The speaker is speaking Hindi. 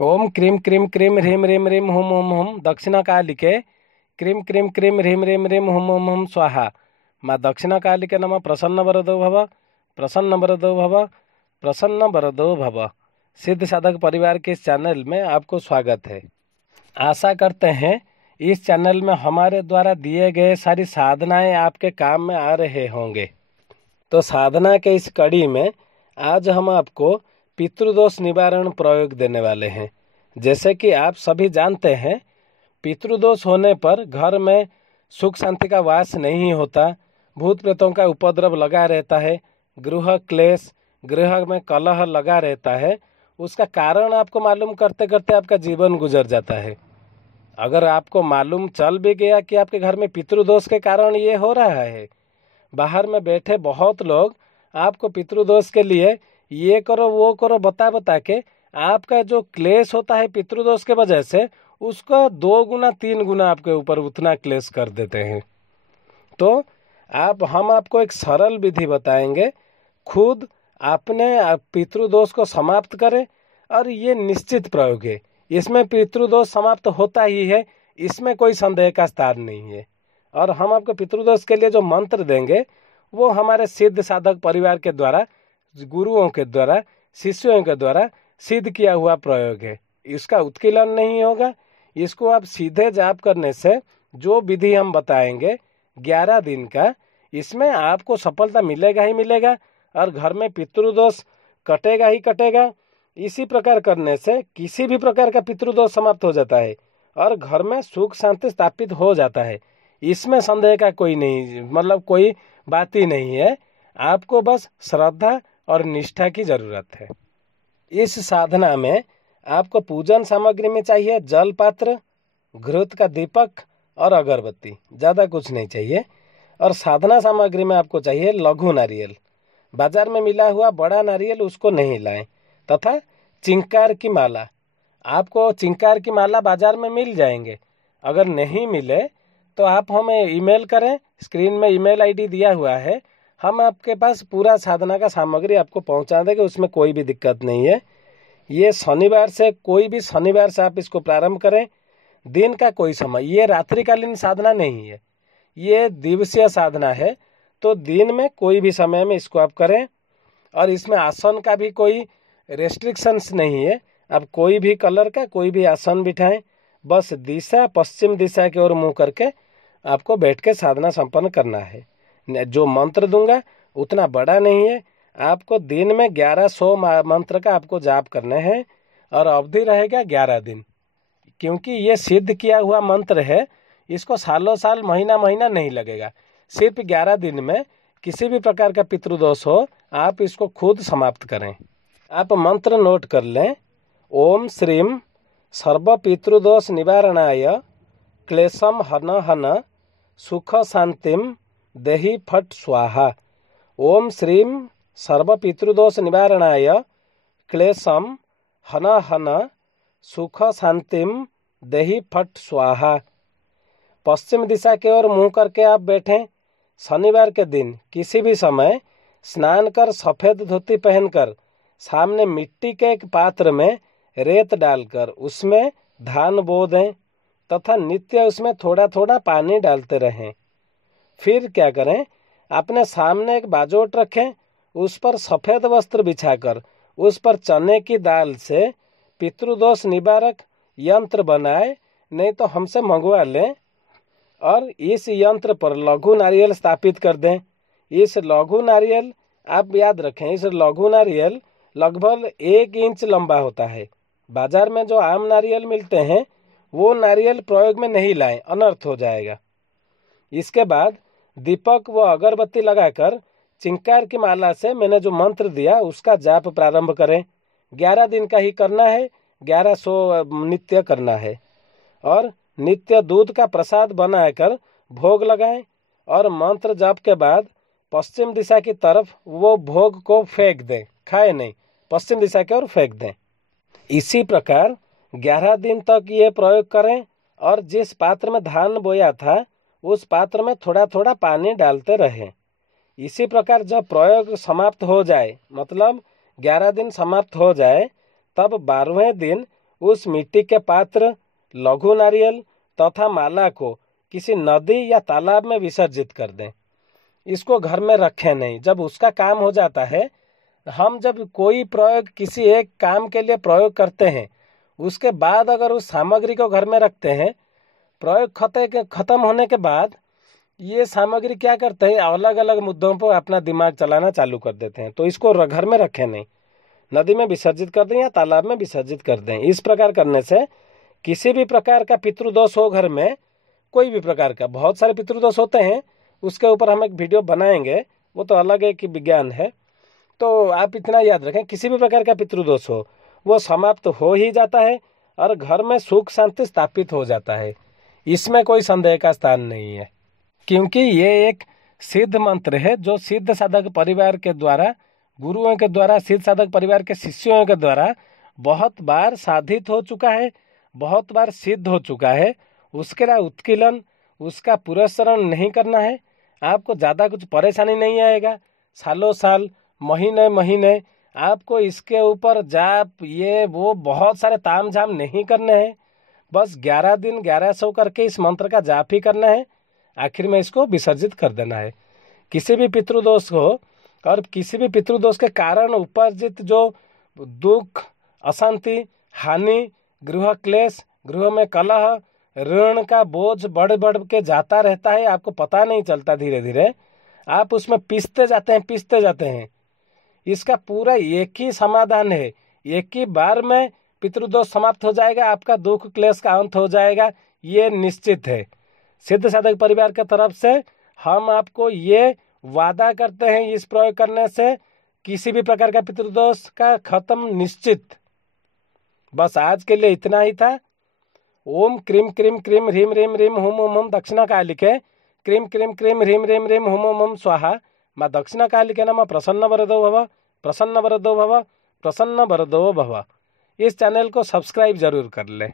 ओम क्रीम क्रीम क्रीम ह्रीम ह्रीम ह्रीम हुम हुम हुम दक्षिणकालिके क्रीम क्रीम क्रीम ह्रीम ह्रीम ह्रीम हुम हुम हुम स्वाहा। माँ दक्षिणकालिके नमः। प्रसन्न वरदो भव, प्रसन्न वरदो भव, प्रसन्न वरदो भव। सिद्ध साधक परिवार के इस चैनल में आपको स्वागत है। आशा करते हैं इस चैनल में हमारे द्वारा दिए गए सारी साधनाएं आपके काम में आ रहे होंगे। तो साधना के इस कड़ी में आज हम आपको पितृदोष निवारण प्रयोग देने वाले हैं। जैसे कि आप सभी जानते हैं, पितृदोष होने पर घर में सुख शांति का वास नहीं होता, भूत प्रेतों का उपद्रव लगा रहता है, गृह क्लेश, गृह में कलह लगा रहता है। उसका कारण आपको मालूम करते करते आपका जीवन गुजर जाता है। अगर आपको मालूम चल भी गया कि आपके घर में पितृदोष के कारण ये हो रहा है, बाहर में बैठे बहुत लोग आपको पितृदोष के लिए ये करो वो करो बता बता के आपका जो क्लेश होता है पितृदोष के वजह से, उसका 2 गुना 3 गुना आपके ऊपर उतना क्लेश कर देते हैं। तो हम आपको एक सरल विधि बताएंगे, खुद अपने पितृदोष को समाप्त करें। और ये निश्चित प्रयोग है, इसमें पितृदोष समाप्त होता ही है, इसमें कोई संदेह का स्थान नहीं है। और हम आपको पितृदोष के लिए जो मंत्र देंगे वो हमारे सिद्ध साधक परिवार के द्वारा, गुरुओं के द्वारा, शिष्यों के द्वारा सिद्ध किया हुआ प्रयोग है। इसका उत्कीर्णन नहीं होगा। इसको आप सीधे जाप करने से जो विधि हम बताएंगे 11 दिन का, इसमें आपको सफलता मिलेगा ही मिलेगा और घर में पितृदोष कटेगा ही कटेगा। इसी प्रकार करने से किसी भी प्रकार का पितृदोष समाप्त हो जाता है और घर में सुख शांति स्थापित हो जाता है। इसमें संदेह का कोई नहीं, मतलब कोई बात ही नहीं है। आपको बस श्रद्धा और निष्ठा की जरूरत है। इस साधना में आपको पूजन सामग्री में चाहिए जल पात्र, घृत का दीपक और अगरबत्ती, ज़्यादा कुछ नहीं चाहिए। और साधना सामग्री में आपको चाहिए लघु नारियल, बाजार में मिला हुआ बड़ा नारियल उसको नहीं लाएं, तथा चिंकार की माला। आपको चिंकार की माला बाजार में मिल जाएंगे। अगर नहीं मिले तो आप हमें ईमेल करें, स्क्रीन में ईमेल आईडी दिया हुआ है, हम आपके पास पूरा साधना का सामग्री आपको पहुंचा देंगे, उसमें कोई भी दिक्कत नहीं है। ये शनिवार से, कोई भी शनिवार से आप इसको प्रारंभ करें। दिन का कोई समय, ये रात्रिकालीन साधना नहीं है, ये दिवसीय साधना है। तो दिन में कोई भी समय में इसको आप करें। और इसमें आसन का भी कोई रेस्ट्रिक्शंस नहीं है, आप कोई भी कलर का कोई भी आसन बिठाएं। बस दिशा पश्चिम दिशा की ओर मुँह करके आपको बैठ के साधना संपन्न करना है। जो मंत्र दूंगा उतना बड़ा नहीं है, आपको दिन में 1100 मंत्र का आपको जाप करने हैं और अवधि रहेगा 11 दिन। क्योंकि ये सिद्ध किया हुआ मंत्र है, इसको सालों साल महीना महीना नहीं लगेगा। सिर्फ 11 दिन में किसी भी प्रकार का पितृदोष हो, आप इसको खुद समाप्त करें। आप मंत्र नोट कर लें। ओम श्रीम सर्व पितृदोष निवारणाय क्लेशम हन हन सुख शांतिम देहि फट स्वाहा। ओम श्रीम सर्व पितृदोष निवारणाय क्लेशम हन हन सुख शांतिम देहि फट स्वाहा। पश्चिम दिशा की ओर मुंह करके आप बैठें। शनिवार के दिन किसी भी समय स्नान कर सफ़ेद धोती पहनकर सामने मिट्टी के एक पात्र में रेत डालकर उसमें धान बो दें तथा नित्य उसमें थोड़ा थोड़ा पानी डालते रहें। फिर क्या करें, अपने सामने एक बाजोट रखें, उस पर सफ़ेद वस्त्र बिछाकर उस पर चने की दाल से पितृदोष निवारक यंत्र बनाए, नहीं तो हमसे मंगवा लें। और इस यंत्र पर लघु नारियल स्थापित कर दें। इस लघु नारियल, आप याद रखें, इस लघु नारियल लगभग 1 इंच लंबा होता है। बाजार में जो आम नारियल मिलते हैं वो नारियल प्रयोग में नहीं लाएं, अनर्थ हो जाएगा। इसके बाद दीपक व अगरबत्ती लगाकर चिंकार की माला से मैंने जो मंत्र दिया उसका जाप प्रारंभ करें। 11 दिन का ही करना है, 1100 नित्य करना है। और नित्य दूध का प्रसाद बनाकर भोग लगाएं और मंत्र जाप के बाद पश्चिम दिशा की तरफ वो भोग को फेंक दें, खाए नहीं, पश्चिम दिशा की ओर फेंक दें। इसी प्रकार 11 दिन तक ये प्रयोग करें। और जिस पात्र में धान बोया था उस पात्र में थोड़ा थोड़ा पानी डालते रहें। इसी प्रकार जब प्रयोग समाप्त हो जाए, मतलब 11 दिन समाप्त हो जाए, तब 12वें दिन उस मिट्टी के पात्र, लघु नारियल तथा माला को किसी नदी या तालाब में विसर्जित कर दें। इसको घर में रखें नहीं। जब उसका काम हो जाता है, हम जब कोई प्रयोग किसी एक काम के लिए प्रयोग करते हैं, उसके बाद अगर उस सामग्री को घर में रखते हैं, प्रयोग खत्म होने के बाद ये सामग्री क्या करते हैं, अलग अलग मुद्दों पर अपना दिमाग चलाना चालू कर देते हैं। तो इसको घर में रखें नहीं, नदी में विसर्जित कर दें या तालाब में विसर्जित कर दें। इस प्रकार करने से किसी भी प्रकार का पितृदोष हो घर में, कोई भी प्रकार का, बहुत सारे पितृदोष होते हैं, उसके ऊपर हम एक वीडियो बनाएंगे, वो तो अलग एक विज्ञान है। तो आप इतना याद रखें, किसी भी प्रकार का पितृदोष हो वो समाप्त हो ही जाता है और घर में सुख शांति स्थापित हो जाता है। इसमें कोई संदेह का स्थान नहीं है, क्योंकि ये एक सिद्ध मंत्र है जो सिद्ध साधक परिवार के द्वारा, गुरुओं के द्वारा, सिद्ध साधक परिवार के शिष्यों के द्वारा बहुत बार साधित हो चुका है, बहुत बार सिद्ध हो चुका है। उसके उत्कीलन, उसका पुरस्करण नहीं करना है, आपको ज़्यादा कुछ परेशानी नहीं आएगा। सालों साल, महीने महीने आपको इसके ऊपर जाप, ये वो बहुत सारे ताम झाम नहीं करने हैं। बस 11 दिन 1100 करके इस मंत्र का जाप ही करना है, आखिर में इसको विसर्जित कर देना है। किसी भी पितृदोष को और किसी भी पितृदोष के कारण उपार्जित जो दुख, अशांति, हानि, गृह क्लेश, गृह में कलह, ऋण का बोझ बढ़ बढ़ के जाता रहता है, आपको पता नहीं चलता, धीरे धीरे आप उसमें पिसते जाते हैं। इसका पूरा एक ही समाधान है, एक ही बार में पितृदोष समाप्त हो जाएगा, आपका दुख क्लेश का अंत हो जाएगा, ये निश्चित है। सिद्ध साधक परिवार की तरफ से हम आपको ये वादा करते हैं, इस प्रयोग करने से किसी भी प्रकार का पितृदोष का खत्म निश्चित। बस आज के लिए इतना ही था। ओम क्रीम क्रीम क्रीम ह्रीम ह्रीम ह्रीम हुम हुम हुम दक्षिणाकालिके क्रीम क्रीम क्रीम ह्रीम ह्रीम ह्रीम हुम हुम हुम स्वाहा माँ दक्षिणाकालिके नमः प्रसन्न वरदो भव, प्रसन्न वरदो भव, प्रसन्न वरदो भव। इस चैनल को सब्सक्राइब जरूर कर लें।